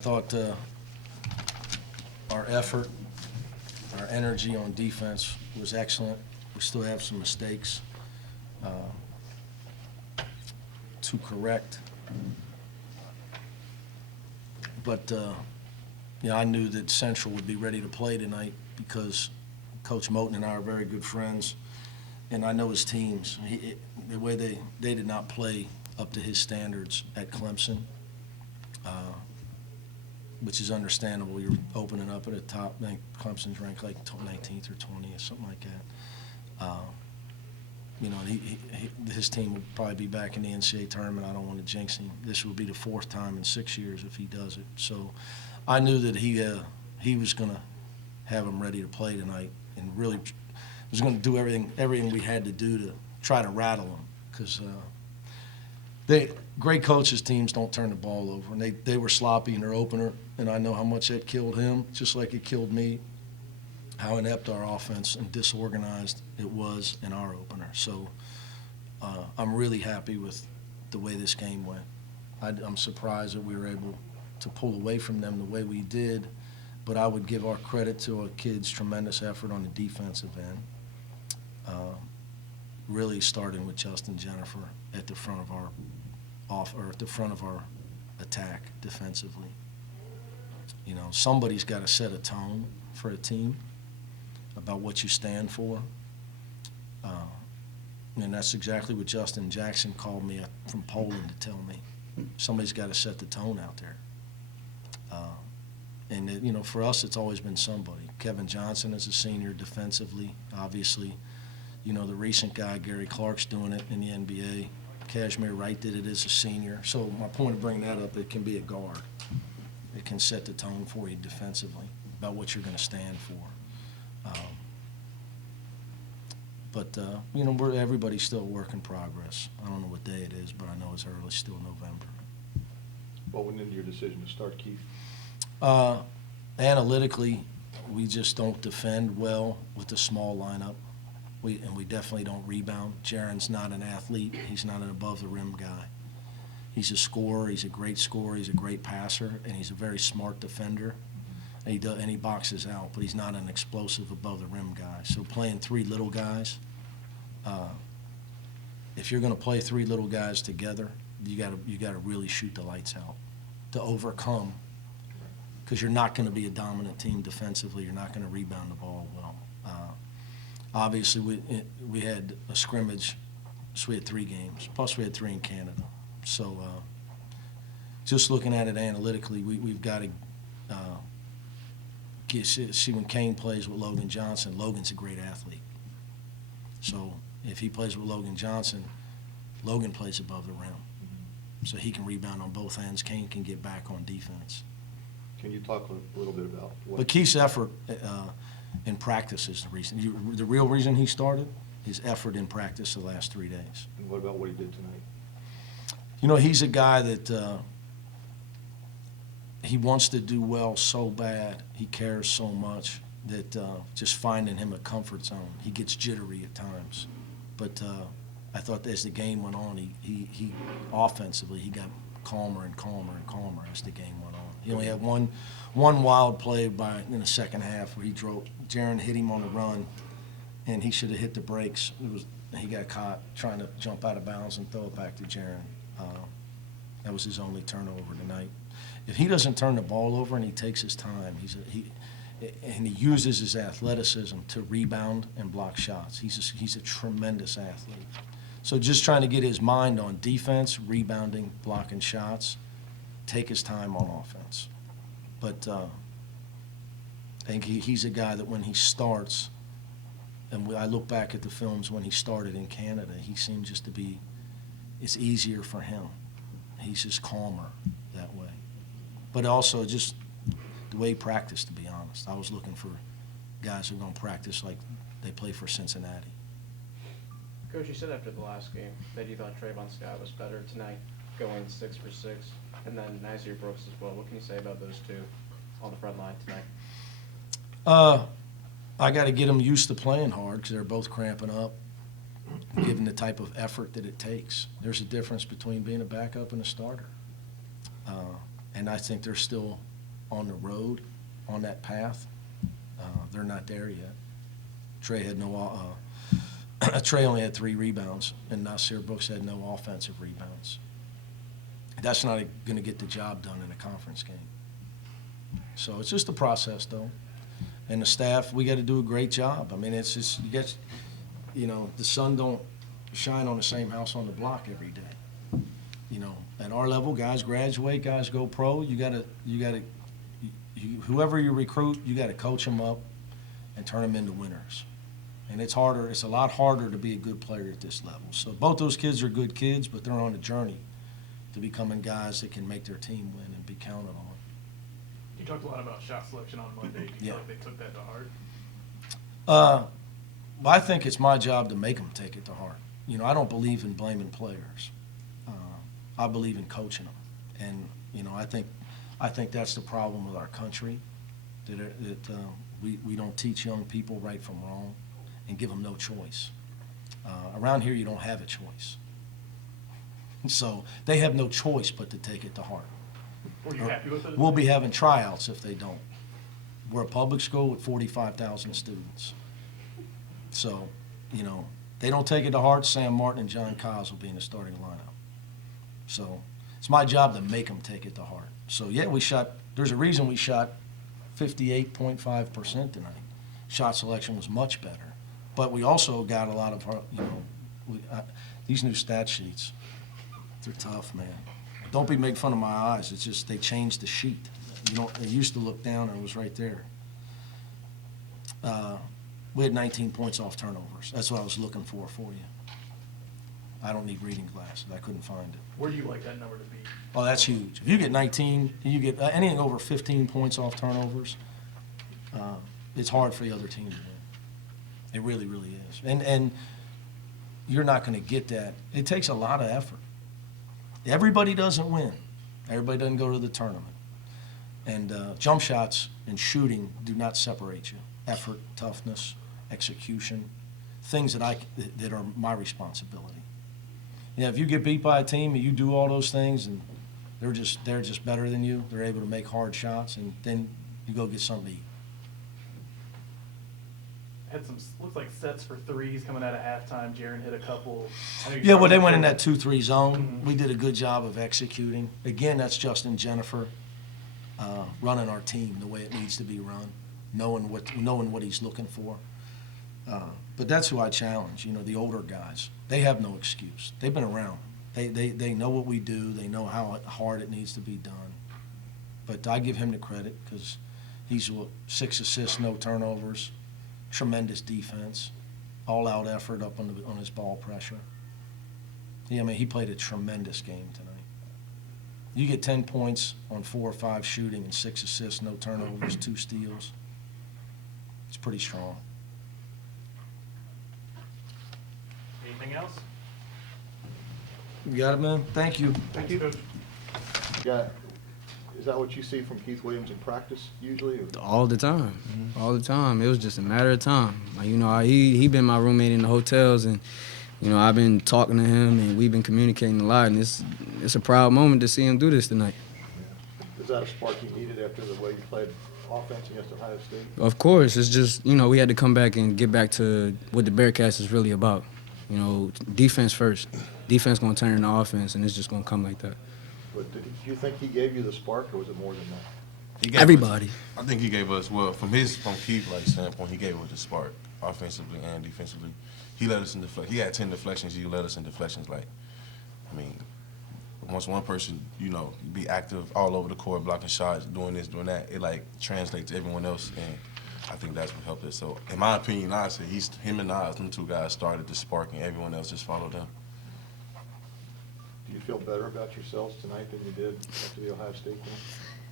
Thought our effort, our energy on defense was excellent. We still have some mistakes to correct. But I knew that Central would be ready to play tonight because Coach Moten and I are very good friends, and I know his teams. The way they did not play up to his standards at Clemson, which is understandable. You're opening up at the top. I think Clemson's ranked like 19th or 20th, something like that. His team will probably be back in the NCAA tournament. I don't want to jinx him. This will be the fourth time in 6 years if he does it. So I knew that he was going to have him ready to play tonight, and really was going to do everything we had to do to try to rattle him, because great coaches' teams don't turn the ball over, and they were sloppy in their opener, and I know how much that killed him, just like it killed me, how inept our offense and disorganized it was in our opener. So I'm really happy with the way this game went. I'm surprised that we were able to pull away from them the way we did, but I would give our credit to our kids' tremendous effort on the defensive end, really starting with Justin Jenifer at the front of our attack defensively. Somebody's got to set a tone for a team about what you stand for. And that's exactly what Justin Jackson called me from Poland to tell me. Somebody's got to set the tone out there. For us, it's always been somebody. Kevin Johnson is a senior defensively, obviously. The recent guy, Gary Clark's doing it in the NBA. Kashmir Wright did it as a senior. So my point of bringing that up, it can be a guard. It can set the tone for you defensively about what you're going to stand for. Everybody's still a work in progress. I don't know what day it is, but I know it's early, still November. What went into your decision to start Keith? Analytically, we just don't defend well with the small lineup. We definitely don't rebound. Jaron's not an athlete. He's not an above-the-rim guy. He's a scorer. He's a great scorer. He's a great passer, and he's a very smart defender. And he boxes out, but he's not an explosive above-the-rim guy. So playing three little guys, if you're going to play three little guys together, you got to really shoot the lights out to overcome, because you're not going to be a dominant team defensively. You're not going to rebound the ball well. Obviously, we had a scrimmage, so we had 3 games. Plus, we had 3 in Canada. So just looking at it analytically, we've got to see when Kane plays with Logan Johnson. Logan's a great athlete. So if he plays with Logan Johnson, Logan plays above the rim. So he can rebound on both ends. Kane can get back on defense. Can you talk a little bit about what? But Keith's effort in practice is the reason. The real reason he started, his effort in practice the last 3 days. And what about what he did tonight? He's a guy that he wants to do well so bad. He cares so much that just finding him a comfort zone. He gets jittery at times. But I thought as the game went on, he offensively, he got calmer and calmer and calmer as the game went on. He only had one wild play in the second half where Jaron hit him on the run, and he should have hit the brakes. He got caught trying to jump out of bounds and throw it back to Jaron. That was his only turnover tonight. If he doesn't turn the ball over and he takes his time, and he uses his athleticism to rebound and block shots, he's a tremendous athlete. So just trying to get his mind on defense, rebounding, blocking shots, take his time on offense. But I think he's a guy that when he starts, and I look back at the films when he started in Canada, he seemed just to be, it's easier for him. He's just calmer that way. But also just the way he practiced, to be honest. I was looking for guys who are going to practice like they play for Cincinnati. Coach, you said after the last game that you thought Trevon Scott was better tonight, going 6 for 6, and then Nazir Brooks as well. What can you say about those two on the front line tonight? I got to get them used to playing hard because they're both cramping up, given the type of effort that it takes. There's a difference between being a backup and a starter. And I think they're still on the road, on that path, they're not there yet. Trey only had 3 rebounds, and Nasir Brooks had no offensive rebounds. That's not going to get the job done in a conference game. So it's just a process, though. And the staff, we got to do a great job. I mean, it's just, the sun don't shine on the same house on the block every day. At our level, guys graduate, guys go pro. Whoever you recruit, you got to coach them up and turn them into winners. And it's a lot harder to be a good player at this level. So both those kids are good kids, but they're on a journey to becoming guys that can make their team win and be counted on. You talked a lot about shot selection on Monday. Do you feel like they took that to heart? Well, I think it's my job to make them take it to heart. I don't believe in blaming players. I believe in coaching them. And, I think that's the problem with our country, that we don't teach young people right from wrong and give them no choice. Around here, you don't have a choice. So they have no choice but to take it to heart. Were you happy with it? We'll be having tryouts if they don't. We're a public school with 45,000 students. So, they don't take it to heart, Sam Martin and John Cos will be in the starting lineup. So it's my job to make them take it to heart. So, there's a reason we shot 58.5% tonight. Shot selection was much better. But we also got a lot of, these new stat sheets, they're tough, man. Don't be making fun of my eyes. It's just they changed the sheet. They used to look down and it was right there. We had 19 points off turnovers. That's what I was looking for you. I don't need reading glasses. I couldn't find it. Where do you like that number to be? Oh, that's huge. If you get 19, you get anything over 15 points off turnovers, it's hard for the other team to win. It really, really is. And you're not going to get that. It takes a lot of effort. Everybody doesn't win. Everybody doesn't go to the tournament. And jump shots and shooting do not separate you. Effort, toughness, execution, things that are my responsibility. If you get beat by a team and you do all those things and they're just better than you, they're able to make hard shots, and then you go get something to eat. Had some, looks like sets for threes coming out of halftime. Jaren hit a couple. Yeah, well, they went in that 2-3 zone. We did a good job of executing. Again, that's Justin Jenifer running our team the way it needs to be run, knowing what he's looking for. But that's who I challenge. The older guys. They have no excuse. They've been around. They know what we do. They know how hard it needs to be done. But I give him the credit because he's 6 assists, no turnovers. Tremendous defense, all-out effort up on his ball pressure. Yeah, he played a tremendous game tonight. You get 10 points on 4 or 5 shooting and 6 assists, no turnovers, 2 steals. It's pretty strong. Anything else? You got it, man. Thank you. Thank you, Coach. Yeah, is that what you see from Keith Williams in practice usually? Or? All the time, all the time. It was just a matter of time. He been my roommate in the hotels, and I've been talking to him, and we've been communicating a lot. And it's a proud moment to see him do this tonight. Yeah. Is that a spark you needed after the way you played offense against Ohio State? Of course, it's just we had to come back and get back to what the Bearcats is really about. Defense first. Defense gonna turn into offense, and it's just gonna come like that. But do you think he gave you the spark, or was it more than that? Everybody. I think he gave us, from Keith standpoint, he gave us the spark, offensively and defensively. He led us in deflections. He had 10 deflections. He led us in deflections. Once one person, be active all over the court, blocking shots, doing this, doing that, it translates to everyone else, and I think that's what helped us. So, in my opinion, I say him and Nas, them 2 guys started the spark, and everyone else just followed them. Do you feel better about yourselves tonight than you did after the Ohio State game?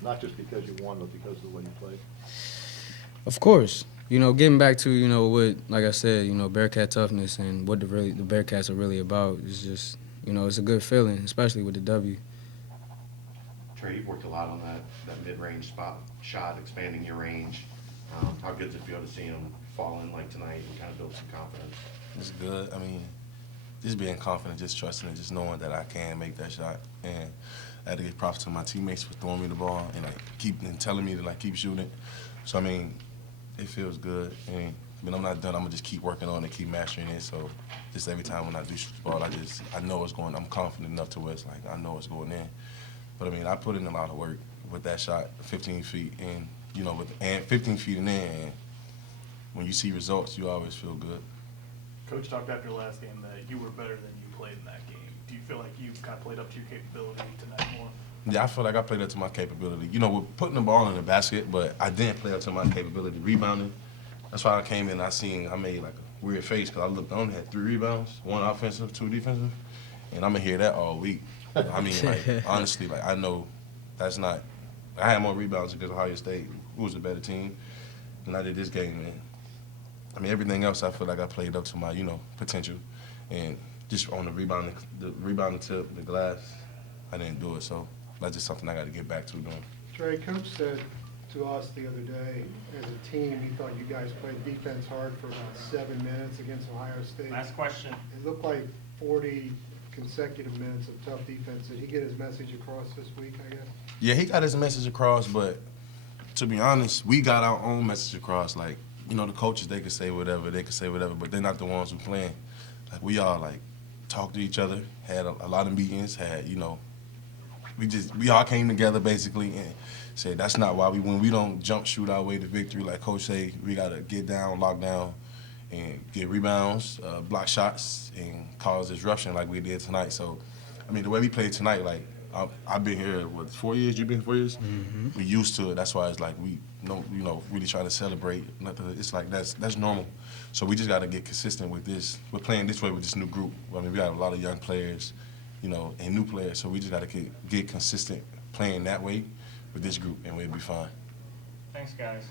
Not just because you won, but because of the way you played. Of course. Getting back to, what, like I said, Bearcat toughness and what the Bearcats are really about is just, it's a good feeling, especially with the W. Trey, you've worked a lot on that mid-range shot, expanding your range. How good does it feel to see him fall in like tonight and kind of build some confidence? It's good. Just being confident, just trusting it, just knowing that I can make that shot. And I had to give props to my teammates for throwing me the ball and like telling me to like keep shooting. So I mean, it feels good. And when I'm not done, I'm gonna just keep working on it, keep mastering it. So just every time when I do shoot the ball, I know it's going. I'm confident enough to where it's like I know it's going in. But I mean, I put in a lot of work with that shot, 15 feet, and you know, and 15 feet and in. And when you see results, you always feel good. Coach talked after the last game that you were better than you played in that game. Do you feel like you kind of played up to your capability tonight more? Yeah, I feel like I played up to my capability. You know, with putting the ball in the basket, but I didn't play up to my capability rebounding. That's why I came in. I made like a weird face because I looked on, had 3 rebounds, 1 offensive, 2 defensive, and I'm gonna hear that all week. I mean, like honestly, like I know that's not. I had more rebounds against Ohio State, who was a better team, than I did this game, man. I mean, everything else I feel like I played up to my, potential, and just on the rebounding tip, the glass, I didn't do it. So that's just something I got to get back to doing. Trey, Coach said to us the other day, as a team, he thought you guys played defense hard for about 7 minutes against Ohio State. Last question. It looked like 40 consecutive minutes of tough defense. Did he get his message across this week, I guess? Yeah, he got his message across, but to be honest, we got our own message across. Like, the coaches, they can say whatever, but they're not the ones who playing. Like, we all, talked to each other, had a lot of meetings, we all came together, basically, and said that's not why when we don't jump shoot our way to victory, like Coach say, we got to get down, lock down, and get rebounds, block shots, and cause disruption like we did tonight. So, I mean, the way we played tonight, I've been here, 4 years? You've been here 4 years? Mm-hmm. We used to it. That's why it's like we don't, really try to celebrate. It's like that's normal. So we just got to get consistent with this. We're playing this way with this new group. I mean, we got a lot of young players, and new players. So we just got to get consistent playing that way with this group, and we'll be fine. Thanks, guys.